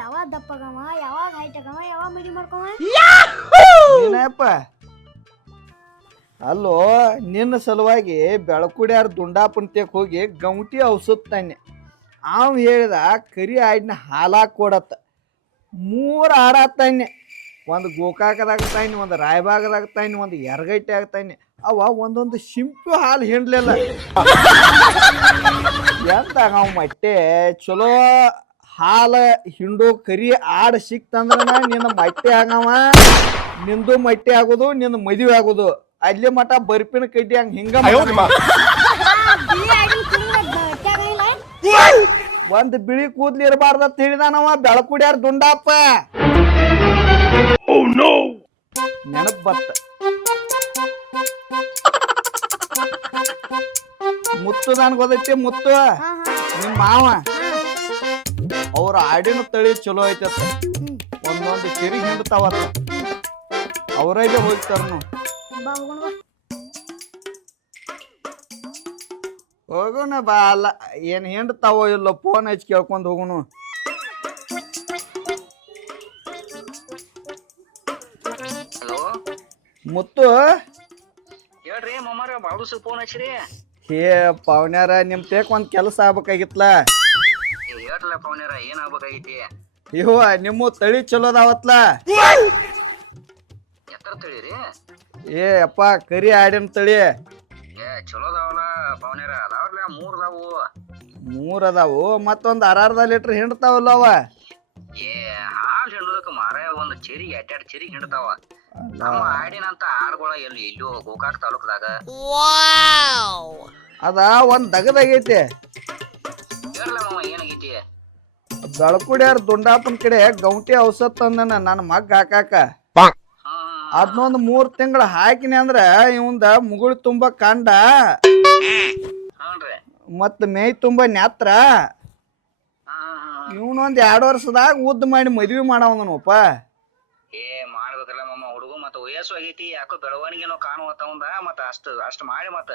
ಯಾವಾಗ ದಪ್ಪಗವ ಯಾವಾಗ ಹೈಟ್ ಆಗವ ಯಾವಾಗ ಮದಿ ಮಾಡ್ಕೊವ ಏನಪ್ಪ ಅಲ್ಲೋ ನಿನ್ನ ಸಲುವಾಗಿ ಬೆಳಕುಡ್ಯಾರ ದುಂಡಾಪುಂತ್ಯಕ್ಕೆ ಹೋಗಿ ಗೌಟಿ ಔಸತ್ತಾನೆ ಅವ್ ಹೇಳಿದ ಕರಿ ಆಡಿನ ಹಾಲಾಕ್ ಕೊಡತ್ತ 3 ಆಡತ್ತಾನೆ ಒಂದು ಗೋಕಾಕದಾಗತ್ತಾನೆ ಒಂದು ರಾಯಬಾಗದಾಗತ್ತಾನೆ ಒಂದು ಎರಗೈಟೆ ಆಗ್ತಾನೆ ಅವ ಒಂದೊಂದು ಶಿಂಪು ಹಾಲು ಹಿಂಡ್ಲಿಲ್ಲ ಎಂತಾಗ ಅವ್ ಮಟ್ಟೆ ಚಲೋ ಹಾಲು ಹಿಂಡು ಕರಿ ಆಡ್ ಸಿಕ್ತಂದ್ರ ನಿನ್ನ ಮಟ್ಟೆ ಆಗವ ನಿಂದು ಮಟ್ಟೆ ಆಗೋದು ನಿನ್ನ ಮದುವೆ ಆಗೋದು ಅಲ್ಲಿ ಮಠ ಬರ್ಪಿನ ಕಡ್ಡಿ ಹಂಗ ಹಿಂಗ ಒಂದ್ ಬಿಳಿ ಕೂದ್ಲಿ ಇರಬಾರ್ದಂತ ಹೇಳಿದಾನವ ಬೆಳಕುಡ್ಯಾರ ದುಂಡಪ್ಪ ನೆನಪ್ ಬತ್ತ ಮುತ್ತು ನನ್ ಗೊತ್ತೈತಿ ಮುತ್ತು ನಿಮ್ ಮಾವ ಅವ್ರ ಆಡಿನ ತಳಿ ಚಲೋ ಐತತ್ತ ಒಂದೊಂದು ಕೆರಿ ಹಿಂಡ್ತಾವತ್ತ ಅವರಲ್ಲೇ ಹೋಗ್ತಾರನು ಹೋಗೋಣ ಬಾ ಅಲ್ಲ ಏನ್ ಹಿಂಡ್ತಾವೋ ಇಲ್ಲ ಫೋನ್ ಹಚ್ಚಿ ಕೇಳ್ಕೊಂಡ್ ಹೋಗೋಣ ಹಲೋ ಮುತ್ತು ಹೇಳ್ರಿ ಮಾಮಾರ ಬಾಳು ಫೋನ್ ಹಚ್ಚಿರಿ ಹೇ ಪವನ್ಯಾರ ನಿಮ್ ತೇಕ್ ಒಂದ್ ಕೆಲಸ ಆಗ್ಬೇಕಾಗಿತ್ಲ ಹೇಳ್ರಲ್ಲ ಪವನ್ಯಾರ ಏನ್ ಆಗ್ಬೇಕಾಗೈತಿ ಇವ ನಿಮ್ಮ ತಳಿ ಚಲೋ ಅದಾವತ್ಲ ಎತ್ತರ ತಿಳಿರಿ ಏ ಅಪ್ಪ ಕರಿ ಆಡಿನ ತಳಿ ಚಲೋ ಅದಾವಲ್ಲ ಪವನ್ಯಾರ ಅದಾವ್ರಲ್ಲ 3 ಅದಾವು ಮತ್ತೊಂದ್ 6 ಲೀಟರ್ ಹಿಂಡ್ತಾವಲ್ಲ ಅವ ಹಾಲ್ ಹಿಂಡೋದಕ್ಕ ಮಾರ ಒಂದ್ ಚೆರಿ 2 ಚೆರಿ ಹಿಂಡ್ತಾವ ನಮ್ಮ ಆಡಿನಂತ ಆಡ್ಗಳ ಎಲ್ಲೋ ಗೋಕಾಕ್ ತಾಲೂಕದಾಗ ಅದ ಒಂದ್ ದಗದಾಗೈತಿ ಹೇಳ್ರಲ್ಲ ಮಾಮ ಏನಾಗೈತಿ ಬೆಳಕುಡ್ಯಾರ ದುಂಡಾಪನ್ ಕಡೆ ಗೌಟಿ ಔಷಧ ತಂದನ ನನ್ನ ಮಗ್ ಹಾಕಾಕ ಅದನ್ನೊಂದ್ 3 ತಿಂಗಳು ಹಾಕಿನಿ ಅಂದ್ರ ಇವಂದ ಮುಗುಳು ತುಂಬಾ ಕಂಡ ಮತ್ ಮೈ ತುಂಬಾ ನೆತ್ರ ಇವನೊಂದ್ 2 ವರ್ಷದಾಗ ಉದ್ದ ಮಾಡಿ ಮದ್ವಿ ಮಾಡವನಪ್ಪ ಮಾಡ್ಬೇಕಲ್ಲ ಮಾಮ ಹುಡುಗ ಮತ್ತ ವಯಸ್ಸು ಆಗೈತಿ ಯಾಕೋ ಬೆಳವಣಿಗೆನೋ ಕಾಣುವತ್ತವಂದ ಮತ್ತ ಅಷ್ಟ ಮಾಡಿ ಮತ್ತ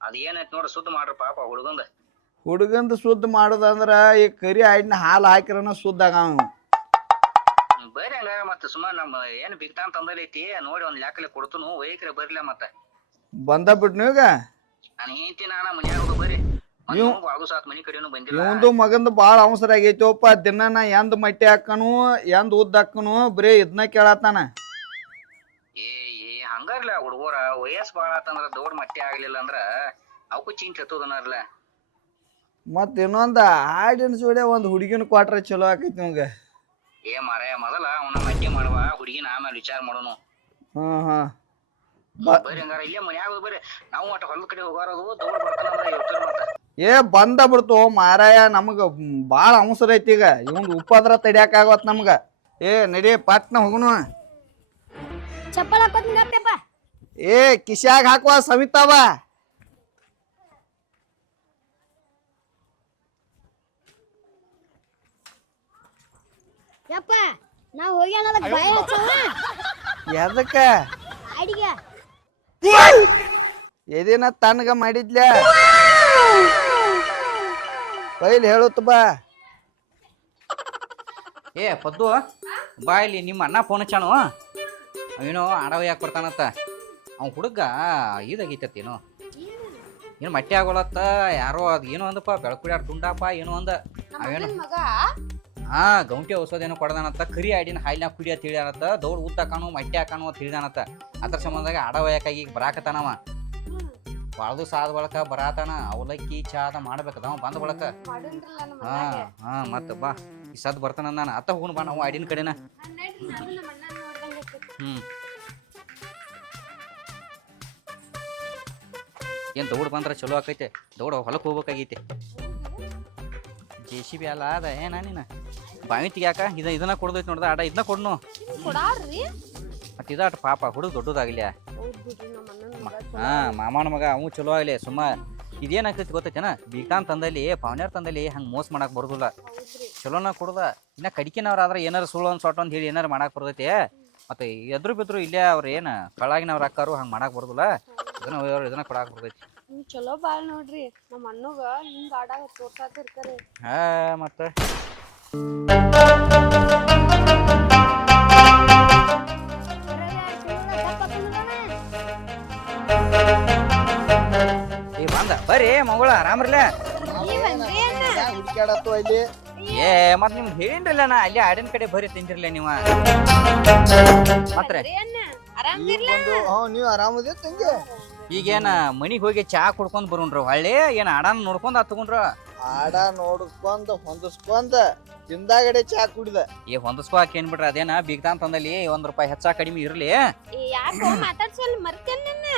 ಅದ್ ಏನೈತಿ ನೋಡ್ರಿ ಸುದ್ದ ಮಾಡ್ರಿ ಪಾಪ ಹುಡುಗಂದ ಸುದ್ದ ಮಾಡೋದಂದ್ರ ಈ ಕರಿ ಆಡಿನ ಹಾಲು ಹಾಕಿರನ ಸುದ್ದ ಆಗಾವ ಬರ್ರಿ ಹಂಗಾರ ಮತ್ತ ಸುಮಾರು ನಮ್ಮ ಏನ್ ಬಿಗ್ತಾನ್ ತಂದೈತಿ ನೋಡಿ ಒಂದ್ ಲೆಕ್ಕಲೆ ಕೊಡ್ತನು ಒಯ್ಯಕ್ರೆ ಬರ್ಲಿಲ್ಲ ಮತ್ತ ಬಂದ ಬಿಟ್ನು ಈಗ ನಾನು ಹೇಳ್ತೀನಿ ನಾನ ಮನ್ಯಾಗ ಬರ್ರಿ ಆಗು ಸಾತ್ ಮನಿ ಕಡೆನು ಬಂದಿಲ್ಲ ಇವಂದು ಮಗಂದು ಬಾಳ ಅವಸರ ಆಗೈತಿವಪ್ಪ ದಿನ ನಾ ಎಂದ್ ಮಟ್ಟಿ ಹಾಕನು ಎಂದ್ ಉದ್ದ ಹಾಕನು ಬರೀ ಇದನ್ನ ಕೇಳತ್ತಾನ ಹಂಗಾರ್ಲ ಹುಡುಗರ ವಯಸ್ಸು ಬಾಳ ಆತಂದ್ರ ದೊಡ್ಡ ಮಟ್ಟಿ ಆಗ್ಲಿಲ್ಲ ಅಂದ್ರ ಅವಕ್ಕೂ ಚಿಂತೆ ಹತ್ತದನರ್ಲ ಮತ್ ಇನ್ನೊಂದ ಆಡಿನ ಜೋಡೆ ಒಂದ್ ಹುಡುಗಿನ ಕ್ವಾಟ್ರ ಚಲೋ ಆಕೈತಿ ನಿಮ್ಗ ಮಾರಾಯ ಮೊದಲ ಅವನ ಮಟ್ಟಿ ಮಾಡುವ ಹುಡುಗಿನ ಆಮೇಲೆ ವಿಚಾರ ಮಾಡೋನು ಬರ್ರಿ ಹಂಗಾರ ಇಲ್ಲೇ ಮನ್ಯಾಗ ಬರ್ರಿ ನಾವು ಒಟ್ಟ ಹೊಲದ ಕಡೆ ಹೋಗಾರದು ದೌಡ್ ಬರ್ತಾನಂದ್ರ ಇರ್ತಾರ ಮತ್ತ ಬಂದ ಬಿಡ್ತು ಮಾರಾಯ ನಮಗ ಬಾಳ ಅವಸರ ಐತಿ ಈಗ ಇವಂದ್ ಉಪದ್ರ ತಡಿಯಾಕ ಆಗವತ್ ನಮ್ಗ ನಡಿ ಪಟ್ನ ಹೋಗುನು ಚಪ್ಪಲ್ ಹಾಕೋತಿನಪ್ಪ ಕಿಶ್ಯಾಗ ಹಾಕುವ ಸವಿತಾವ ಯಪ್ಪ ನಾ ಹೋಗಿ ಅನ್ನೋದಕ್ಕೆ ಭಯ ಹಚ್ಚವ ಎದಕ್ಕ ಅಡಿಗೆ ಎದಿನ ತನಗ ಮಾಡಿದ್ಲ ಪೈಲ್ ಹೇಳುತ್ತ ಬಾ ಪದ್ದು ಬಾ ಇಲ್ಲಿ ನಿಮ್ಮ ಅಣ್ಣ ಫೋನ್ ಹಚ್ಚಾನು ಅವೇನೋ ಆಡವ ಯಾಕೆ ಬರ್ತಾನತ್ತ ಅವ್ ಹುಡುಗ ಇದಾಗೈತೇನೋ ಏನು ಮಟ್ಟಿ ಆಗೋಲತ್ತ ಯಾರೋ ಅದು ಏನೋ ಅಂದಪ್ಪ ಬೆಳಕುಡ್ಯಾರ ದುಂಡಪ್ಪ ಏನೋ ಅಂದ ಅವೇನು ಗೌಂಟಿ ಔಷಧೇನೋ ಕೊಡದಾನತ್ತ ಕರಿ ಆಡಿನ ಹಾಲಿನ ಕುಡಿ ಅಂತ ಹೇಳಿದಾನತ್ತ ದೌಡ್ ಉದ್ದ ಹಾಕಾನು ಮಟ್ಟಿ ಹಾಕಾನು ಅಂತ ಹೇಳಿದಾನತ್ತ ಅದ್ರ ಸಂಬಂಧಾಗ ಆಡವ ಯಾಕಾಗಿ ಈಗ ಬರಾಕತ್ತಾನವ ಬಾಳ್ದು ಸಾದ ಬಳಕ ಬರಾತಾನ ಅವಲಕ್ಕಿ ಚಾದ ಮಾಡ್ಬೇಕದ ಅವ ಬಂದ ಬಳಕ ಮತ್ತ ಬಾ ಈ ಸದ್ ಬರ್ತಾನ ನಾನು ಅತ್ತ ಹೋಗೋಣ ಬಾ ನಾವು ಆಡಿನ ಕಡೆನ ಏನ್ ದೌಡ್ ಬಂದ್ರ ಚಲೋ ಆಕೈತೆ ದೌಡ್ ಹೊಲಕ್ ಹೋಗ್ಬೇಕಾಗೈತೆ JCB ಅಲ್ಲ ಅದ ಏನ ನೀನ ಬಾವಿ ತೆಗ್ಯಾಕ ಇದನ್ನ ಕೊಡದೈತಿ ನೋಡ್ದ ಆಡ ಇದನ್ನ ಕೊಡ್ನು ಮತ್ತ ಇದಾಟ ಪಾಪ ಹುಡುಗ ದೊಡ್ಡದಾಗ್ಲಿ ಮಾಮನ ಮಗ ಅವು ಚಲೋ ಆಗ್ಲಿ ಸುಮ್ಮ ಇದೇನಾಗ್ತೈತಿ ಗೊತ್ತೈತೇನ ಬೀಕಾನ್ ತಂದಲ್ಲಿ ಪವನ್ಯಾರ ತಂದಲ್ಲಿ ಹಂಗ ಮೋಸ ಮಾಡಕ್ ಬರುದಿಲ್ಲ ಚಲೋನ ಕೊಡುದ ಇನ್ನ ಕಡಿಕೆನವ್ರ ಏನಾರ ಸುಳ್ಳು ಒಂದ್ ಸೊಟ್ಟ ಅಂತ ಹೇಳಿ ಏನಾರ ಮಾಡಕ್ ಬರ್ತೈತಿ ಮತ್ತೆ ಎದ್ರು ಬಿದ್ರು ಇಲ್ಲೇ ಅವ್ರ ಏನ ಕಳಾಗಿನವ್ರ ಅಕ್ಕಾರು ಹಂಗ ಮಾಡಕ್ ಬರುದಿಲ್ಲ ಇದನ್ನ ಕೊಡಾಕ್ ಬರ್ತೈತಿ ಚಲೋ ಬಾಳ್ ನೋಡ್ರಿ ನಮ್ಮ ಅಣ್ಣಗ ಹಿಂಗ ಆಡಾಗ ತೋರ್ಸಾತಿರ್ತಾರೆ ಮತ್ತೆ ಏ ಬಂದ ಬರ್ರಿ ಮಗಳ ಆರಾಮ್ರಲ್ಲ. ಹುಡುಕ್ಯಾಡತ್ತು ಅಲ್ಲಿ ಏ ಮತ್ ನಿಮ್ಗೆ ಹೇಳಿನ್ರಲ್ಲ ನಾ ಅಲ್ಲಿ ಆಡಿನ ಕಡೆ ಬರ್ರಿ ತಿಂದಿರ್ಲ ನೀವ ಮತ್ರ ನೀವು ಆರಾಮದೇ ತಂಗಿ. ಈಗೇನ ಮನಿಗ್ ಹೋಗಿ ಚಾ ಕುಡ್ಕೊಂಡ್ ಬರೋಣ್ರ ಹೊಳ್ಳಿ ಏನ್ ಆಡಾನ ನೋಡ್ಕೊಂಡ್ ತಗೊಂಡ್ರ. ಆಡ ನೋಡ್ಕೊಂಡ್ ಹೊಂದಿಸ್ಕೊಂಡ್ ತಿಂದಾಗಡೆ ಚಾ ಕುಡಿದ. ಏ ಹೊಂದಿಸ್ಕೋಕ್ ಏನ್ ಬಿಡ್ರಿ ಅದೇನ ಬಿಗ್ದಾನ್ ತಂದಲ್ಲಿ ₹1 ಹೆಚ್ಚಾ ಕಡಿಮೆ ಇರ್ಲಿ. ಮಾತಾಡ್ಸಲ್ ಮರ್ತೇನೆ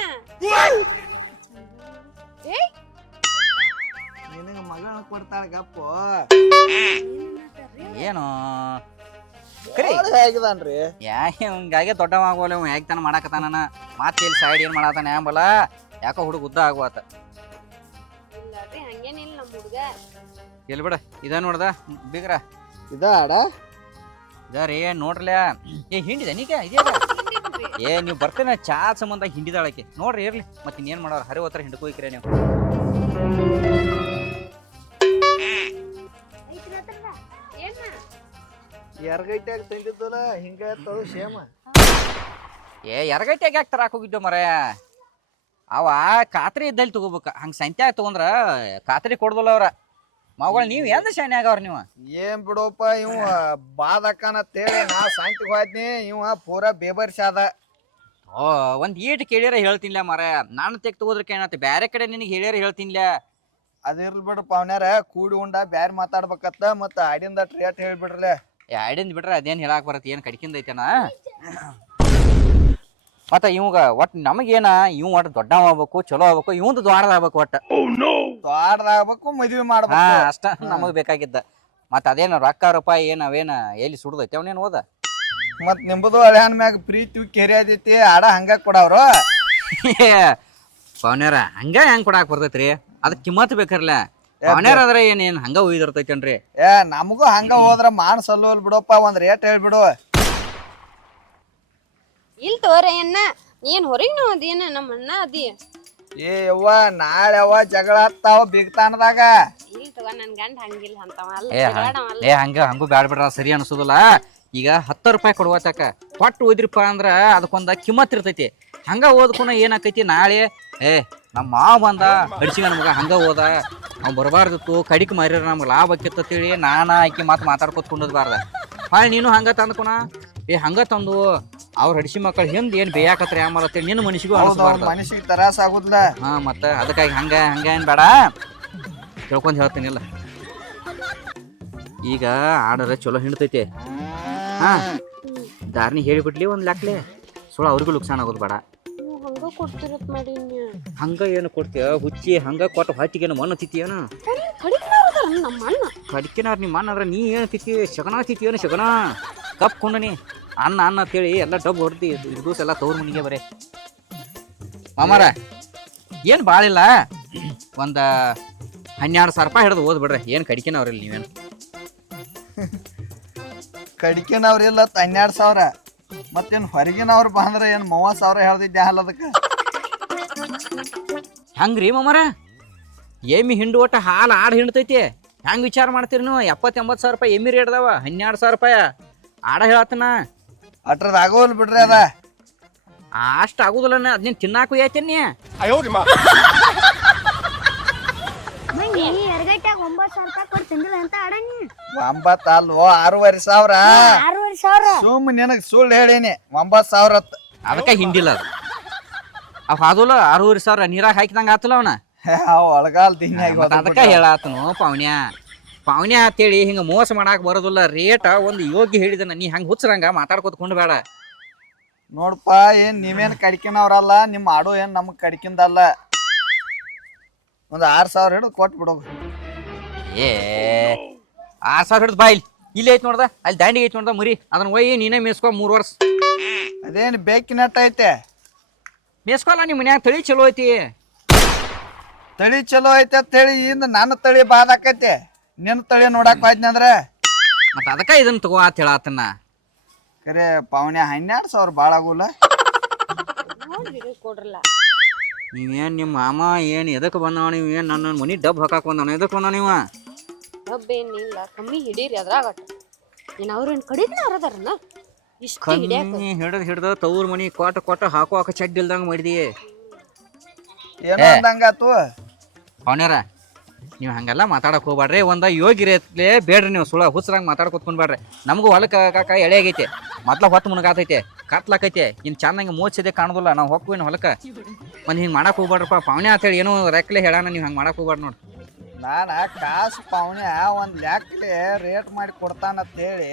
ನಿನಗ ಮಗಳನ್ನ ಕೊಡ್ತಾಳ ಗಪ್ಪು. ಏನು ಹೇಗಿದಾನ್ರಿ? ಹಿಂಗಾಗಿ ದೊಡ್ಡವಾಗೋಲ್ಲ ಹೇಗ್ ತಾನ ಮಾಡಾಕತಾನ ಮಾತ್ ಎಲ್ಲಿ ಸೈಡ್ ಏನ್ ಮಾಡತಾನ ಅಂಬಲ್ಲ ಯಾಕೋ ಹುಡುಗ ಉದ್ದ ಆಗುವಾತ. ಇಲ್ಲಾಡ್ರಿ ಹಂಗೇನಿಲ್ಲ ನಮ್ಮ ಹುಡುಗ. ಎಲ್ ಬಿಡ ಇದ ನೋಡ್ದ ಬಿಗ್ರ ಇದ ಆಡ ಇದರಿ ನೋಡ್ರಲ್ಲ. ಏ ಹಿಂಡಿದ ನೀಗ ಇದ್ಯಾಗ ಏ ನೀವ್ ಬರ್ತೇನೆ ಚಾ ಸಂಬಂಧ ಹಿಂಡಿದಾಳಕ್ಕೆ ನೋಡ್ರಿ ಇರ್ಲಿ ಮತ್ತೆ ಇನ್ನೇನ್ ಮಾಡೋರು ಹರಿ ಹೋತ್ರ ಹಿಂಡ್ಕೋಯ್ಕ್ರಿ ನೀವು. ಎರಗೈಟ್ಯಾಗ ತಂದಿದ್ದಲ್ಲ ಹಿಂಗ ಸೇಮ. ಏ ಎರಗೈಟ್ಯಾಗ ಯಾಕೆ ತರಾಕ್ ಹೋಗಿದ್ದು ಮರ ಅವ ಖಾತ್ರಿ ಇದ್ದಲ್ಲಿ ತಗೋಬೇಕ. ಹಂಗ ಸಂತ್ಯಾಗ ತಗೊಂಡ್ರ ಖಾತ್ರಿ ಕೊಡ್ದಲ್ಲ ಅವ್ರ ಮಗಳು. ನೀವ್ ಎಂದ ಶಾನೆ ಆಗವ್ರ ನೀವು. ಏನ್ ಬಿಡೋಪ ಇವ ಬಾದಕ್ಕನ ತೇಳಿ ನಾ ಸಾಂತಿಗೆ ಹೋದ್ನಿ. ಇವ ಪೂರಾ ಬೇಬರ್ಸಾದ. ಓ ಒಂದ್ ಈಟ್ ಕೇಳಿರ ಹೇಳ್ತೀನಿಲ್ಲ ಮರ. ನಾನು ತೆಗ್ ತಗೋದ್ರಕ್ಕೆ ಏನತ್ತ ಬ್ಯಾರೆ ಕಡೆ ನಿನಗೆ ಹೇಳಿರ ಹೇಳ್ತೀನಿಲ್ಲ. ಅದಿರ್ಲಿ ಬಿಡು ಪವನ್ಯಾರ ಕೂಡಿ ಉಂಡ ಬ್ಯಾರೆ ಮಾತಾಡ್ಬೇಕತ್ತ ಮತ್ತ ಆಡಿಂದ ರೇಟ್ ಹೇಳ್ಬಿಡ್ರಲೆ. ಆಡಿಂದ ಬಿಟ್ರೆ ಅದೇನ್ ಹೇಳಾಕ್ ಬರತ್ತೆ ಏನ್ ಕಡಿಕಿಂದ ಐತೆನ. ಮತ್ತ ಇವಾಗ ಒಟ್ ನಮಗೇನ ಇವ್ ಒಟ್ಟು ದೊಡ್ಡವ ಆಗ್ಬೇಕು ಚಲೋ ಆಗ್ಬೇಕು ಇವಂದು ದ್ವಾರದಾಗ್ಬೇಕು ಒಟ್ಟ ದ್ವಾರದಾಗ್ಬೇಕು ಮದ್ವಿ ಮಾಡ್ಬೇಕು. ಅಷ್ಟ ನಮಗ್ ಬೇಕಾಗಿದ್ದ. ಮತ್ತ ಅದೇನ ರೊಕ್ಕ ರೂಪಾಯಿ ಏನ್ ಅವೇನ ಎಲ್ಲಿ ಸುಡ್ದೈತಿ ಅವನೇನ್ ಓದ. ಮತ್ ನಿಂಬುದು ಹಳ್ಯಾನ್ ಮ್ಯಾಗ ಪ್ರೀತಿ ಕೆರಿಯಾದೈತಿ ಆಡ ಹಂಗ ಕೊಡವ್ರು. ಪವನ್ಯಾರ ಹಂಗ ಹೆಂಗ್ ಕೊಡಾಕ್ ಬರ್ತೈತ್ರಿ ಅದಕ್ ಕಿಮ್ಮತ್ ಬೇಕರ್ಲ. ಪವನ್ಯಾರ ಅದ್ರ ಏನೇನ್ ಹಂಗ ಒಯ್ದಿರ್ತೈತೇನ್ರಿ. ಏ ನಮಗೂ ಹಂಗ ಹೋದ್ರ ಮಾನ್ ಸಲ್ಲೋಲ್ ಬಿಡೋಪ ಒಂದ್ ರೇಟ್ ಹೇಳ್ಬಿಡು. ಇಲ್ ತೋರ ಅಣ್ಣ ನೀನ್ ಹೊರಗ್ ನಾವ್ ಅದೇನ ನಮ್ಮ ಅಣ್ಣ ಅದಿ. ಏ ಯವ್ವ ನಾಳೆ ಅವ್ವ ಜಗಳ ಹತ್ತಾವ ಬಿಗ್ತಾನದಾಗ. ಇಲ್ ತಗೋ ನನ್ ಗಂಡ ಹಂಗಿಲ್ಲ ಅಂತವ ಏ ಹಂಗೂ ಬ್ಯಾಡ ಬಿಡ್ರ ಸರಿ ಅನ್ಸುದಿಲ್ಲ. ಈಗ ₹10 ಕೊಡುವತ್ತಾಕ ಕೊಟ್ಟು ಹೋದ್ರಿಪ್ಪ ಅಂದ್ರ ಅದಕ್ಕೊಂದ ಕಿಮ್ಮತ್ ಇರ್ತೈತಿ. ಹಂಗ ಓದ್ಕೊನ ಏನಾಕೈತಿ ನಾಳೆ ಏ ನಮ್ಮ ಮಾವ ಬಂದ ಹಡಿಸಿಗ ನಮಗ ಹಂಗ ಹೋದ ಅವ್ ಬರಬಾರ್ದಿತ್ತು ಕಡಿಕ್ ಮಾರಿರ ನಮ್ಗೆ ಲಾಭ ಆಕಿತ್ತೇಳಿ ನಾನ ಆಕಿ ಮಾತಾಡ್ಕೊತ್ಕೊಂಡದ್ಬಾರ್ದ. ಹಾಳೆ ನೀನು ಹಂಗ ತಂದ್ಕೊನ ಏ ಹಂಗ ತಂದು ಅವ್ರ ಹಡಿಸಿ ಮಕ್ಕಳು ಹಿಂದ್ ಏನ್ ಬೇಯಾಕತ್ರ ಯಾಮಲತ್ತೇಳಿ ನಿನ್ನ ಮನುಷ್ಯಗೂ ಅನಿಸ್ಬಾರ್ದು. ಮನುಷ್ಯಗ್ ತರಾಸ ಆಗುದಿಲ್ಲ. ಹಾ ಮತ್ತ ಅದಕ್ಕಾಗಿ ಹಂಗ ಏನ್ ಬೇಡ ತಿಳ್ಕೊಂಡ್ ಹೇಳ್ತೀನಿಲ್ಲ. ಈಗ ಆಡರ ಚಲೋ ಹಿಂಡ್ತೈತಿ. ಹಾ ದಾರ್ನಿ ಹೇಳಿಬಿಡ್ಲಿ ಒಂದ್ ಲೆಕ್ಲೆ ಸುಳ ಅವ್ರಿಗೂ ಲುಕ್ಸಾನ್ ಆಗೋದು ಬೇಡ. ಹಂಗ ಕೊಡ್ತಿರತ್ ಮಾಡಿ ಹಂಗ ಏನು ಕೊಡ್ತೀಯ ಹುಚ್ಚಿ ಹಂಗ ಕೊಟ್ಟ ಹೊಟ್ಟಿಗೇನು ಮಣ್ಣು ತಿತ್ತೀಯನ ನಮ್ಮ ಅಣ್ಣ ಕಡಿಕೆನಾರ ನಿಮ್ಮ ಅಣ್ಣ ಅದ್ರ ನೀ ಏನು ತಿತ್ತಿ ಶಗನ ತಿತ್ತೀಯನ ಶಗನ ಕಪ್ ಕೊಂಡನಿ ಅನ್ನ ಅಂತೇಳಿ ಎಲ್ಲ ಡಬ್ಬು ಹೊಡ್ತಿ ದಿವಸ ಎಲ್ಲ ತವ್ರ ಮನಿಗೆ ಬರೇ. ಮಾಮಾರ ಏನು ಭಾಳಿಲ್ಲ ಒಂದು ₹12,000 ಹಿಡಿದು ಓದ್ಬಿಡ್ರಿ. ಏನು ಕಡಿಕೆನವ್ರಿಲ್ಲ ನೀವೇನು ಕಡಿಕೆನವ್ರಿಲ್ಲ 12,000 ಮತ್ತೇನು ಹೊರಗಿನವ್ರು ಬಂದ್ರೆ ಏನು 30,000 ಹೇಳ್ದಿದ್ದೆ ಹಾಲ್ ಅದಕ್ಕೆ. ಹಂಗ್ರಿ ಮಾಮಾರ ಎಮ್ಮಿ ಹಿಂಡು ಒಟ್ಟ ಹಾಲು ಆಡು ಹಿಂಡ್ತೈತಿ ಹೆಂಗ್ ವಿಚಾರ ಮಾಡ್ತೀರಿ ನೀವು? ₹70,000-80,000 ಎಮ್ಮಿ ರೇಟ್ ಅದಾವ. ₹12,000 ಆಡ ಹೇಳತ್ತನ ಅಟ್ರದ್ ಆಗೋಲ್ ಬಿಡ್ರಿ ಅದ. ಅಷ್ಟು ಆಗುದಿಲ್ಲ ಅದ್ನೇನು ತಿನ್ನಾಕು ಯಾತೇನಿ. ಎರಗಟ್ಟಾಗ ₹9,000 ಕೊಟ್ಟು ತಿಂದಿಲ್ಲ ಅಂತ ಆಡನಿ. 9 ಅಲ್ವೋ 6,500. 6,500 ಸುಮ್ ನಿನಗ್ ಸುಳ್ಳು ಹೇಳೀನಿ 9,000 ಅದಕ್ಕೆ ಹಿಂಡಿಲ್ಲ ಅದು. ಅವ್ ಅದಲ್ಲ 6,500 ನೀರಾಗ ಹಾಕಿದಂಗ ಆತಲ್ಲ ಅವನ ಒಳಗಾಲ್ ದಿನ ಅದಕ್ಕೆ ಹೇಳಾತನು ಪಾವನ್ಯ ಅಂತೇಳಿ ಹಿಂಗ ಮೋಸ ಮಾಡಾಕ್ ಬರೋದಿಲ್ಲ. ರೇಟ ಒಂದು ಯೋಗ್ಯ ಹೇಳಿದನ ನೀ ಹಂಗ ಹುಚ್ಚರಂಗ ಮಾತಾಡ್ಕೊತ್ಕೊಂಡು ಬೇಡ. ನೋಡಪ್ಪ ಏನ್ ನೀವೇನ್ ಕಡಿಕಿನವ್ರಲ್ಲ ನಿಮ್ ಆಡೋ ಏನ್ ನಮಗ್ ಕಡಿಕಿಂದಲ್ಲ. ಒಂದ್ 6,000 ಹಿಡಿದು ಕೊಟ್ಟು ಬಿಡೋದು. ಏ 6,000 ಹಿಡಿದು ಬಾಯಿಲ್ ಇಲ್ಲಿ ಐತಿ ನೋಡ್ದ ಅಲ್ಲಿ ದಾಂಡಿಗೆ ಐತಿ ನೋಡ್ದ ಮರಿ ಅದನ್ನ ಒಯ್ಯಿ ನೀನೇ ಮೇಸ್ಕೊ 3 ವರ್ಷ. ಅದೇನ್ ಬೇಕಿನಟ್ಟ ಐತೆ ಮೇಸ್ಕೊಲ್ಲ ನಿಮ್ಮ ಮನ್ಯಾಗ ತಳಿ ಚಲೋ ಐತಿ. ತಳಿ ಚಲೋ ಐತೆ ಅಂತ ಹೇಳಿ ಇಂದ ನನ್ನ ತಳಿ ಬಾದಾಕೈತಿ. ನಿನ್ನ ತಳಿ ನೋಡಕ್ ಹೋಯ್ತನಿ ಅಂದ್ರೆ ಮತ್ತ ಅದಕ್ಕ ಇದನ್ನ ತಗೋ ಅಂತ ಹೇಳತ್ತನ್ನ. ಕರೆ ಪಾವನ್ಯ 12,000 ಭಾಳ ಆಗುಲ್ಲ. ಕೊಡ್ರಲ್ಲ ನೀವೇನ್ ನಿಮ್ಮ ಮಾಮ ಏನ್ ಎದಕ್ ಬಂದವ? ನೀವು ಏನ್ ನನ್ನ ಮನಿ ಡಬ್ ಹಾಕಾಕ್ ಬಂದವ? ಎದಕ್ ಬಂದವ ನೀವ? ಡಬ್ ಏನಿಲ್ಲ ಕಮ್ಮಿ ಹಿಡೀರಿ ಅದ್ರಾಗ. ಏನ್ ಅವ್ರೇನ್ ಕಡಿಗಿನವ್ರ ಅದಾರನ? ಇಷ್ಟು ಹಿಡಿಯಾಕ ಹಿಡ್ದು ತವ್ರ ಮನಿ ಕೊಟ್ಟ ಹಾಕೋ ಚಡ್ಡಿ ಇಲ್ದಂಗ ಮಾಡಿದಿ. ಏನೋ ಅಂದಂಗಾತು. ಅವನ್ಯಾರ ನೀವು ಹಂಗೆಲ್ಲ ಮಾತಾಡಕ್ ಹೋಗ್ಬೇಡ್ರಿ. ಒಂದ ಯೋಗಿರತ್ಲೇ ಬೇಡ್ರಿ ನೀವು ಸುಳ ಹುಸ್ರಂಗ ಮಾತಾಡ್ಕೊತ್ಕೊಂಡ್ಬೇಡ್ರಿ. ನಮಗೂ ಹೊಲಕ್ಕೆ ಕಾಕ ಎಳೆ ಆಗೈತೆ, ಮೊದ್ಲ ಹೊತ್ತು ಮುಣಗಾತೈತೆ, ಕತ್ಲಾಕೈತೆ, ಇನ್ನು ಚೆನ್ನಾಗಿ ಮೋಚಿದೆ ಕಾಣೋದಿಲ್ಲ. ನಾವು ಹೋಗ್ತೀವಿ ಹೊಲಕ್ಕೆ. ಒಂದು ಹಿಂಗೆ ಮಾಡಕ್ ಹೋಗ್ಬೇಡ್ರಪ್ಪ. ಪಾವನೆ ಅಂತೇಳಿ ಏನೋ ರೆಕ್ಲೆ ಹೇಳಾನ, ನೀವು ಹಂಗೆ ಮಾಡಕ್ ಹೋಗ್ಬೇಡ್ರಿ ನೋಡಿ. ನಾನು ಕಾಸು ಪಾವನೆ ಒಂದು ಲೆಕ್ಕಲೆ ರೇಟ್ ಮಾಡಿ ಕೊಡ್ತಾನಂತೇಳಿ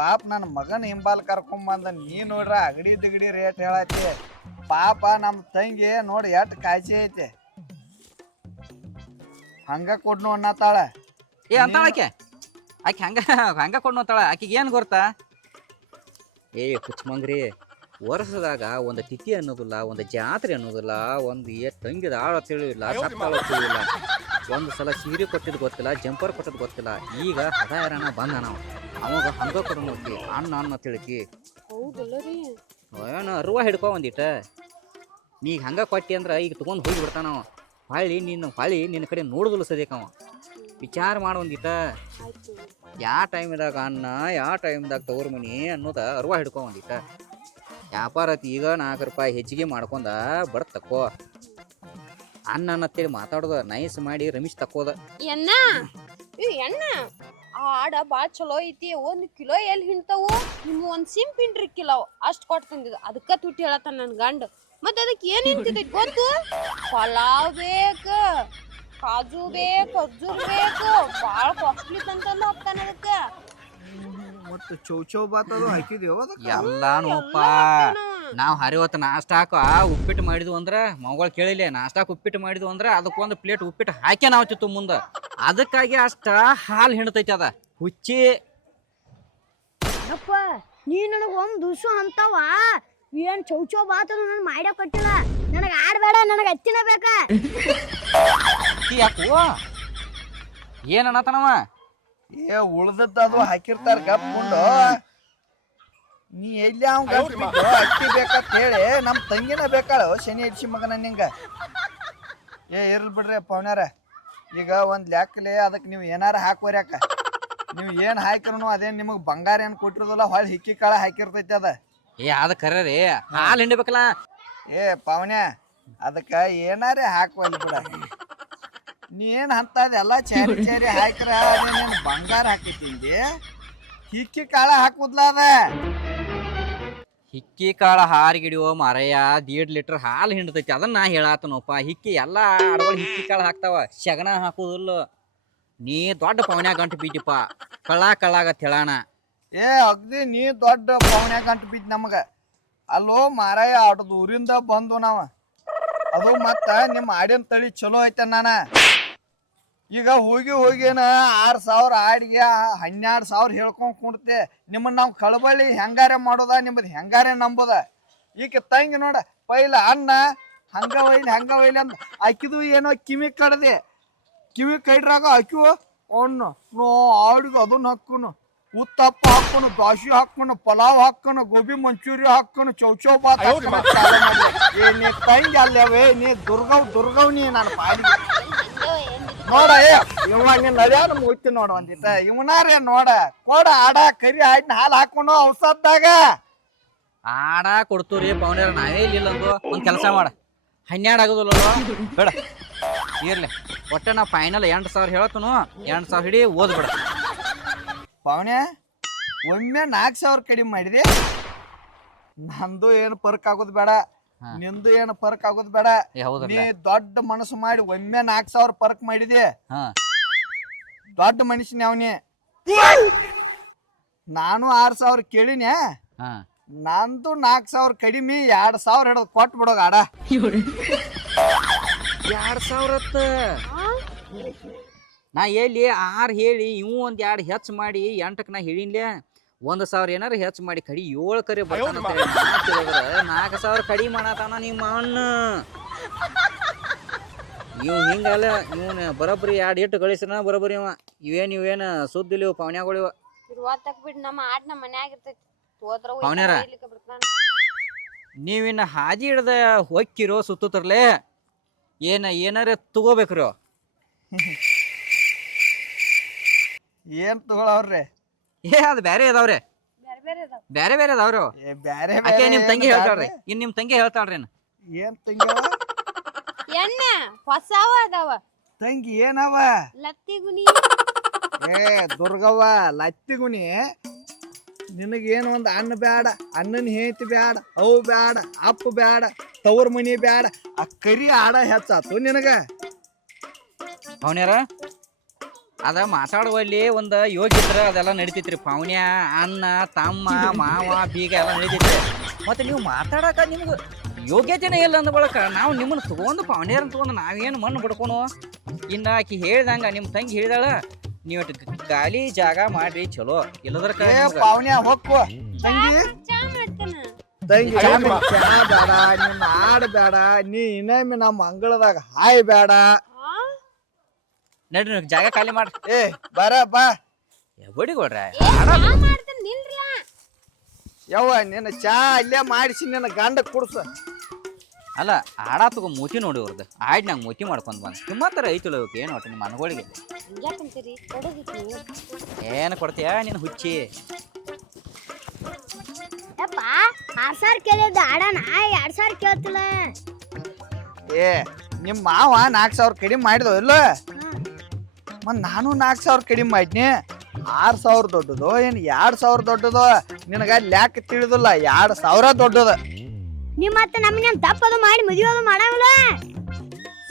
ಪಾಪ ನನ್ನ ಮಗನ ಹಿಂಬಾಲ್ ಕರ್ಕೊಂಬಂದ ನೀ ನೋಡ್ರ ಅಗಡಿ ದಿಗಡಿ ರೇಟ್ ಹೇಳತ್ತಿ. ಪಾಪ ನಮ್ಮ ತಂಗಿ ನೋಡಿ ಎಷ್ಟು ಕಾಯ್ಚಿ ಐತೆ, ಹಂಗ ಕೊಡ್ನು ಅನ್ನತ್ತಾಳ. ಏ ಅಂತಾಳ ಆಕೆ ಹಂಗ ಕೊಂಡು ಅಂತಾಳ. ಆಕಿಗೆ ಏನು ಗೊತ್ತಾ? ಏ ಕುಚ್ಮಂಗ್ರಿ, ವರ್ಷದಾಗ ಒಂದು ತಿಥಿ ಅನ್ನೋದಿಲ್ಲ, ಒಂದು ಜಾತ್ರೆ ಅನ್ನೋದಿಲ್ಲ, ಒಂದು ತಂಗಿದ ಆಳ ತಿಳಿಲ್ಲ, ಸತ್ತಾಳ ತಿಳಿಲ್ಲ. ಒಂದು ಸಲ ಸೀರೆ ಕೊಟ್ಟಿದ್ದು ಗೊತ್ತಿಲ್ಲ, ಜಂಪರ್ ಕೊಟ್ಟದ್ದು ಗೊತ್ತಿಲ್ಲ. ಈಗ ಹದಾಯರಣ ಬಂದ ನಾವು ಅವಾಗ ಹಂಗ ಕೊಡು ನೋಡ್ತಿ, ಅನ್ನ ತಿಳಿತಿ. ಏನು ಅರುವ ಹಿಡ್ಕೊ ಒಂದಿಟ. ನೀ ಹಂಗ ಕೊಟ್ಟಿ ಅಂದ್ರೆ ಈಗ ತೊಗೊಂಡು ಹೋಗಿ ಬಿಡ್ತಾನ. ಹೊಳ್ಳಿ ನಿನ್ನ ಕಡೆ ನೋಡುದಿಲ್ಲ ಸದ್ಯಕ್ಕವ. ವಿಚಾರ ಮಾಡೋ ಒಂದಿಟ. ಯಾವ ಟೈಮ್ದಾಗ ಅನ್ನ, ಯಾವ ಟೈಮ್ದಾಗ ತವ್ರ ಮನಿ ಅನ್ನೋದ ಅರುವ ಹಿಡ್ಕೊ ಒಂದಿಟ. ವ್ಯಾಪಾರ ಈಗ 4 ರೂಪಾಯಿ ಹೆಚ್ಚಿಗೆ ಮಾಡ್ಕೊಂಡ ಬಡ್ ತಕ್ಕೋ. ಅನ್ನ ಅನ್ನತ್ತೇಳಿ ಮಾತಾಡೋದ ನೈಸ್ ಮಾಡಿ ರಮೇಶ್ ತಕ್ಕೋದ. ಎಣ್ಣ ಆ ಆಡ ಬಾಳ ಚಲೋ ಐತಿ. 1 ಕಿಲೋ ಎಲ್ಲಿ ಹಿಂಡ್ತಾವು? ನಿಮ್ಮ ಒಂದ್ ಸಿಂಪ್ ಹಿಂಡ್ರಿಕ್ಕಿಲ್ಲ, ಅಷ್ಟ್ ಕೊಟ್ಟು ತಂದಿದ್ದು. ಅದಕ್ಕ ತುಟ್ಟಿ ಹೇಳತ್ತ ನನ್ ಗಂಡ. ಮತ್ತೆ ಅದಕ್ಕೆ ಏನ್ ಹಿಂಡ್ತೈತಿ ಗೊತ್ತು? ಪಲಾವ್ ಬೇಕು, ಕಾಜು ಬೇಕು, ಖರ್ಜೂರ್ ಬೇಕು, ಬಾಳ ಕಾಸ್ಟ್ಲಿ ತಂತಂದು ಹೋಗ್ತಾನ ಅದಕ್ಕ. ಮತ್ತು ಚೌ ಬಾತದು ಹಾಕಿದೇವ ಎಲ್ಲಾನೂಪ. ನಾವು ಹರಿವತ್ತು ನಾಷ್ಟ ಹಾಕ ಉಪ್ಪಿಟ್ಟು ಮಾಡಿದ್ವು ಅಂದ್ರೆ ಮಗಳು ಕೇಳಿಲ್ಲ, ನಾಷ್ಟಾಕ ಉಪ್ಪಿಟ್ಟು ಮಾಡಿದ್ವು ಅಂದ್ರೆ ಅದಕ್ಕೊಂದು ಪ್ಲೇಟ್ ಉಪ್ಪಿಟ್ಟು ಹಾಕಿ ನಾವು ತಿತ್ತು ಮುಂದೆ. ಅದಕ್ಕಾಗಿ ಅಷ್ಟ ಹಾಲು ಹಿಂಡ್ತೈತಿ ಅದ ಹುಚ್ಚಿ. ಅಪ್ಪ ನೀ ನನಗೆ ಒಂದು ದುಸು ಅಂತಾವ. ಏನ್ ಚೌಚೋ ಬಾತದು ನಾನು ಮಾಡ್ಯ ಕೊಟ್ಟಿಲ್ಲ. ನನಗೆ ಆಡ್ಬೇಡ, ನನಗೆ ಹಚ್ಚಿನ ಬೇಕಾ. ಯಾಕೋ ಏನನ್ನತನವ? ಏ ಉಳ್ದದ್ದು ಅದು ಹಾಕಿರ್ತಾರ ಗಪ್ಕೊಂಡು. ನೀ ಎಲ್ಲಿ ಅವ್ ಅಕ್ಕಿ ಬೇಕಂತ ಹೇಳಿ ನಮ್ಮ ತಂಗಿನ ಬೇಕಾಳ ಶನಿ ಇಡ್ಸಿ ಮಗನ ನಿಂಗ. ಏ ಇರ್ಲಿ ಬಿಡ್ರಿ ಪವನ್ಯಾರ, ಈಗ ಒಂದು ಲೆಕ್ಕಲೆ ಅದಕ್ಕೆ ನೀವು ಏನಾರ ಹಾಕೋರ್ಯಾಕ. ನೀವು ಏನು ಹಾಕಿರೂ ಅದೇನು ನಿಮಗೆ ಬಂಗಾರ ಏನು ಕೊಟ್ಟಿರೋದಿಲ್ಲ, ಹೊಳ್ಳಿ ಹಿಕ್ಕಿ ಕಾಳ ಹಾಕಿರ್ತೈತಿ ಅದ. ಏ ಅದ ಖರೆ ರೀ, ಹಾಲು ಹಿಂಡಬೇಕಲ್ಲ. ಏ ಪವನ್ಯ, ಅದಕ್ಕೆ ಏನಾರೇ ಹಾಕುವಲ್ಲಿ ಬಿಡ. ನೀ ಏನು ಅಂತದ ಎಲ್ಲ ಚೇರಿ ಹಾಕಿರ ನೀನು ಬಂಗಾರ ಹಾಕಿತ್ತಿಂದಿ, ಹಿಕ್ಕಿ ಕಾಳ ಹಾಕುದ್ಲ ಅದ. ಹಿಕ್ಕಿ ಕಾಳ ಹಾರಿಗಿಡಿಯೋ ಮಾರಯ್ಯ 1.5 ಲೀಟರ್ ಹಾಲು ಹಿಂಡ್ತೈತಿ. ಅದನ್ನ ನಾ ಹೇಳಾತನಪ್ಪ. ಹಿಕ್ಕಿ ಎಲ್ಲ ಆಡುಗಳು ಹಿಕ್ಕಿ ಕಾಳ ಹಾಕ್ತಾವ, ಶಗಣ ಹಾಕುದಿಲ್ಲ. ನೀ ದೊಡ್ಡ ಪವನ್ಯಾಗ ಗಂಟು ಬಿದ್ದಿಪ್ಪ, ಕಳ್ಳಾಗತ್ ಹೇಳಾಣ. ಏ ಅಗ್ದಿ ನೀ ದೊಡ್ಡ ಪವನ್ಯಾಗ ಗಂಟು ಬಿದ್ದು ನಮಗೆ. ಅಲ್ಲೋ ಮಾರಾಯ, ಆಟದ ಊರಿಂದ ಬಂದು ನಾವು ಅದು ಮತ್ತು ನಿಮ್ಮ ಆಡಿನ ತಳಿ ಚಲೋ ಐತೆ. ನಾನು ಈಗ ಹೋಗೇನ 6,000 ಆಡಿಗೆ 12,000 ಹೇಳ್ಕೊಂಡು ಕುಂಡ್ತೆ. ನಿಮ್ಮನ್ನ ನಾವು ಕಳಬಳ್ಳಿ ಹೆಂಗಾರೆ ಮಾಡೋದ, ನಿಮ್ಮದು ಹೆಂಗಾರೆ ನಂಬೋದ. ಈಗ ತಂಗಿ ನೋಡ, ಪೈಲ ಅನ್ನ ಹಂಗ ಒಯ್ಲಿ ಅಂತ ಅಕ್ಕಿದು ಏನೋ ಕಿವಿ ಕಡ್ದೆ. ಕಿವಿ ಕೈಡ್ರಾಗ ಅಕ್ಕಿವು ಅಣ್ಣ ನೋ ಆಡಿಗೆ ಅದನ್ನ ಹಾಕೋನು, ಉತ್ತಪ್ಪ ಹಾಕೋನು, ದಾಶಿ ಹಾಕೋನು, ಪಲಾವ್ ಹಾಕೋನು, ಗೋಬಿ ಮಂಚೂರಿ ಹಾಕೋನು, ಚೌಚೌ ಬಾತ್ ಹಾಕೋನು. ಏ ನೀ ತಂಗಿ ಅಲ್ಲವೇ, ನೀ ದುರ್ಗವ್ ನೀ ನನ್ನ ಪಾಡಿಗೆ ನೋಡ. ಇವ ನೀನ್ ನಡ್ಯಾನ ಮುಗಿತಿ ನೋಡ ಒಂದಿಟ. ಇವನಾರೇ ನೋಡ ಕೊಡ ಆಡ ಕರಿ ಆಯ್ತು ಹಾಲು ಹಾಕೊಂಡು ಔಷಧದಾಗ ಆಡ ಕೊಡ್ತೀವ್ರಿ ಪವನ್ಯಾರ. ನಾವೇ ಇಲ್ಲ ಅಂದು ಒಂದು ಕೆಲಸ ಮಾಡ, 12 ಆಗೋದಿಲ್ಲ ಬೇಡ ಇರ್ಲಿ. ಒಟ್ಟೆ ನಾವು ಫೈನಲ್ 8,000 ಹೇಳತ್ತನು. 8,000 ಹಿಡಿ ಓದ್ಬೇಡ. ಪವನ್ಯ ಒಮ್ಮೆ 4,000 ಕಡಿಮೆ ಮಾಡಿದೆ. ನಂದು ಏನು ಪರ್ಕ್ ಆಗೋದು ಬೇಡ, ನಿಂದು ಏನು ಪರ್ಕ್ ಆಗೋದು ಬೇಡ. ನೀ ದೊಡ್ಡ ಮನಸ್ಸು ಮಾಡಿ ಒಮ್ಮೆ 4,000 ಪರ್ಕ್ ಮಾಡಿದೆ. ದೊಡ್ಡ ಮನುಷ್ಯನ ಅವನೇ. ನಾನು 6,000 ಕೇಳಿನೇ, ನಂದು 4,000 ಕಡಿಮೆ 2,000 ಹಿಡಿದು ಕೊಟ್ಟು ಬಿಡೋಗ ಆಡ. 2,000 ನಾ ಎಲ್ಲಿ 6 ಹೇಳಿ ಇವು ಒಂದು 2 ಹೆಚ್ಚು ಮಾಡಿ 8ಕ್ಕೆ ನಾ ಹೇಳಿನ್ಲೆ. 1,000 ಏನಾರ ಹೆಚ್ಚು ಮಾಡಿ ಕಡಿ 7 ಕರೆ ಬರ್ತಾನ. 4,000 ಕಡಿಮೆ ಮಾಡತಾನ ನಿಮ್ಮ ಅಣ್ಣ. ಇವ್ ಹಿಂಗಲ್ಲ, ಇವನ್ ಬರೋಬ್ಬರಿ 2 ಇಟ್ಟು ಗಳಿಸ್ರ ಬರೋಬ್ಬರಿ. ಇವೇನು ಸುದ್ದಿಲ್ಲ ಪವನ್ಯಾಗಳಿವ. ನಮ್ಮ ಆಡ್ ನಮ್ಮ ಮನ್ಯಾಗ ಇರ್ತೈತಿ. ಪವನ್ಯಾರ, ನೀವಿನ್ನ ಹಾದಿ ಹಿಡ್ದ ಹೊಕ್ಕಿರೋ ಸುತ್ತರ್ಲೆ ಏನಾರ ತಗೋಬೇಕ್ರಿ? ಏನ್ ತಗೊಳವ್ರಿ? ಏ ಅದು ಬೇರೆ ಅದಾವ್ರಿ. ಬೇರೆ ಅದಾವ. ಬೇರೆ ಬೇರೆ ಅದಾವ್ರಿ ಅವು. ಏ ಬ್ಯಾರೆ ಆಕೆ ಬ್ಯಾರೆ ನಿಮ್ ತಂಗಿ ಏನ್ ಹೇಳ್ತಾಳ್ರಿ ಬ್ಯಾರೆ? ಇನ್ ನಿಮ್ ತಂಗಿ ಹೇಳ್ತಾಳ್ರಿ ಏನ್ ತಂಗ್ಯವ ಎಣ್ಣೆ ಹೊಸಾವ ಅದಾವ. ತಂಗಿ ಏನವ ಲತ್ತಿ ಗುನಿ. ಏ ದುರ್ಗವ್ವ ಲತ್ತಿಗುಣಿ ನಿನಗೇನು ಒಂದು ಅಣ್ಣ ಬ್ಯಾಡ, ಅಣ್ಣನ ಹೇಂತಿ ಬ್ಯಾಡ, ಅವು ಬ್ಯಾಡ, ಅಪ್ಪ ಬ್ಯಾಡ, ತವ್ರ ಮನಿ ಬ್ಯಾಡ, ಆ ಕರಿ ಆಡ ಹೆಚ್ಚಾತು ನಿನಗ. ಪವನ್ಯಾರ ಅದ ಮಾತಾಡುವಲ್ಲಿ ಒಂದ್ ಯೋಗ್ಯ ಇದ್ರ ಅದೆಲ್ಲ ನಡಿತೈತ್ರಿ. ಪವನ್ಯ ಅಣ್ಣ ತಮ್ಮ ಮಾವ ಬೀಗ ಎಲ್ಲ ನಡಿತೈತ್ರಿ. ಮತ್ತೆ ನೀವು ಮಾತಾಡಕ ನಿಮ್ಗೆ ಯೋಗ್ಯತೆನೇ ಇಲ್ಲ ಅಂದ ಬಳಕ ನಾವು ನಿಮ್ಮನ್ನ ತಗೊಂಡು ಪವನ್ಯಾರನ್ನ ತಗೊಂಡು ನಾವೇನು ಮಣ್ಣು ಬಿಡ್ಕೊನು. ಇನ್ನ ಆಕಿ ಹೇಳ್ದಂಗ ನಿಮ್ ತಂಗಿ ಹೇಳಿದಾಳ ನೀವು ಗಾಲಿ ಜಾಗ ಮಾಡ್ರಿ ಚಲೋ ಇಲ್ಲದ್ರ ಏ ಪಾವನ್ಯ ಹೊಕ್ಕು ತಂಗಿ ಚಾ ಮಾಡ್ತಾನ. ತಂಗಿ ಚಾ ಬೇಡ, ನಿನ್ನ ಆಡ ಬೇಡ, ನೀ ಇನ್ನೊಮ್ಮೆ ನಮ್ಮ ಅಂಗಳದಾಗ ಹಾಯ್ ಬೇಡ. ನಡ್ರಿ ಜಾಗ ಖಾಲಿ ಮಾಡ್ರಿ. ಏ ಬರ ಬಾ ಬಡಿಗೊಡ್ರ ಚಾ ಮಾಡ್ತಾನ ನಿಲ್ರಲ್ಲ. ಯವ್ವ ನಿನ್ನ ಚಾ ಅಲ್ಲೇ ಮಾಡಿಸಿ ನಿನ್ನ ಗಂಡ ಕುಡ್ಸ. ಅಲ್ಲ ಆಡ ತಗೋ ಮೂತಿ ನೋಡಿ ಅವ್ರದ್ದು ಆಡ್ ನಂಗೆ ಮೂತಿ ಮಾಡ್ಕೊಂಡ್ ಬಂದ್ ನಿಮ್ಮತ್ತರ ಐತಿಲ್ಲ ಇವಕ್ಕೆ ಏನು ಒಟ್ಟು ನಿಮ್ಮ ಮನಗಳಿಗೆ ಹಂಗ್ಯಾಕಂತೀರಿ ಕೊಡೋದಿತ್ತು ನೀವು. ಏನು ಕೊಡ್ತೀಯ ನೀನು ಹುಚ್ಚಿ. ಯಪ್ಪ 6,000 ಕೇಳಿದ್ದ ಆಡಣ 2,000 ಕೇಳ್ತಿಲ್ಲ. ಏ ನಿಮ್ಮ ಮಾವ 4,000 ಕಡಿಮೆ ಮಾಡಿದವ ಇಲ್ಲ ಮತ್ ನಾನು 4,000 ಕಡಿಮೆ ಮಾಡಿದ್ನಿ. 6,000 ದೊಡ್ಡದು ಏನು 2,000 ದೊಡ್ಡದು ನಿನಗ ಲ್ಯಾಕ್ ತಿಳಿದಿಲ್ಲ. 2,000 ದೊಡ್ಡದು. ನೀವ್ ಮತ್ತೆ ನಮ್ಮನ್ನ ತಪ್ಪದು ಮಾಡಿ ಮದುವೆ ಅದು ಮಾಡಂಗಿಲ್ಲ.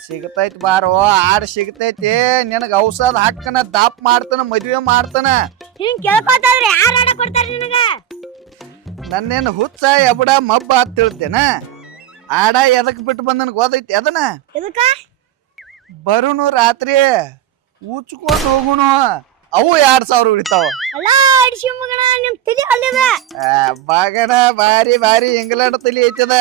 ಸಿಗತೈತಿ ಬಾರೋ ಆಡ್ ಸಿಗತೈತಿ. ನಿನಗ ಔಷಧ ಹಾಕನ ದಾಪ್ ಮಾಡ್ತಾನ ಮದ್ವೆ ಮಾಡ್ತಾನ. ಹಿಂಗ್ ಕೇಳ್ಕೊತಾದ್ರೆ ಯಾರು ಆಡ ಕೊಡ್ತಾರ ನಿನಗ? ನನ್ನೇನು ಹುಚ್ಚ ಎಬಡ ಮಬ್ಬ ಅಂತ ತಿಳ್ತೇನ. ಆಡ ಎದಕ್ ಬಿಟ್ಟು ಬಂದನ್ ಗೊತ್ತೈತಿ ಅದನ್ನ ಇದಕ್ಕ ಬರುನು ರಾತ್ರಿ ಉಚ್ಕೊಂಡ್ ಹೋಗುನು ಅವು 2,000 ಉಳಿತಾವ. ಅಲ್ಲ ಅಡಿಸಿ ಮಗನ ನಿಮ್ ತಲಿ ಅಲ್ಲಿದ. ಬಾಗಣ ಬಾರಿ ಬಾರಿ ಇಂಗ್ಲೆಂಡ್ ತಲಿ ಐತದ.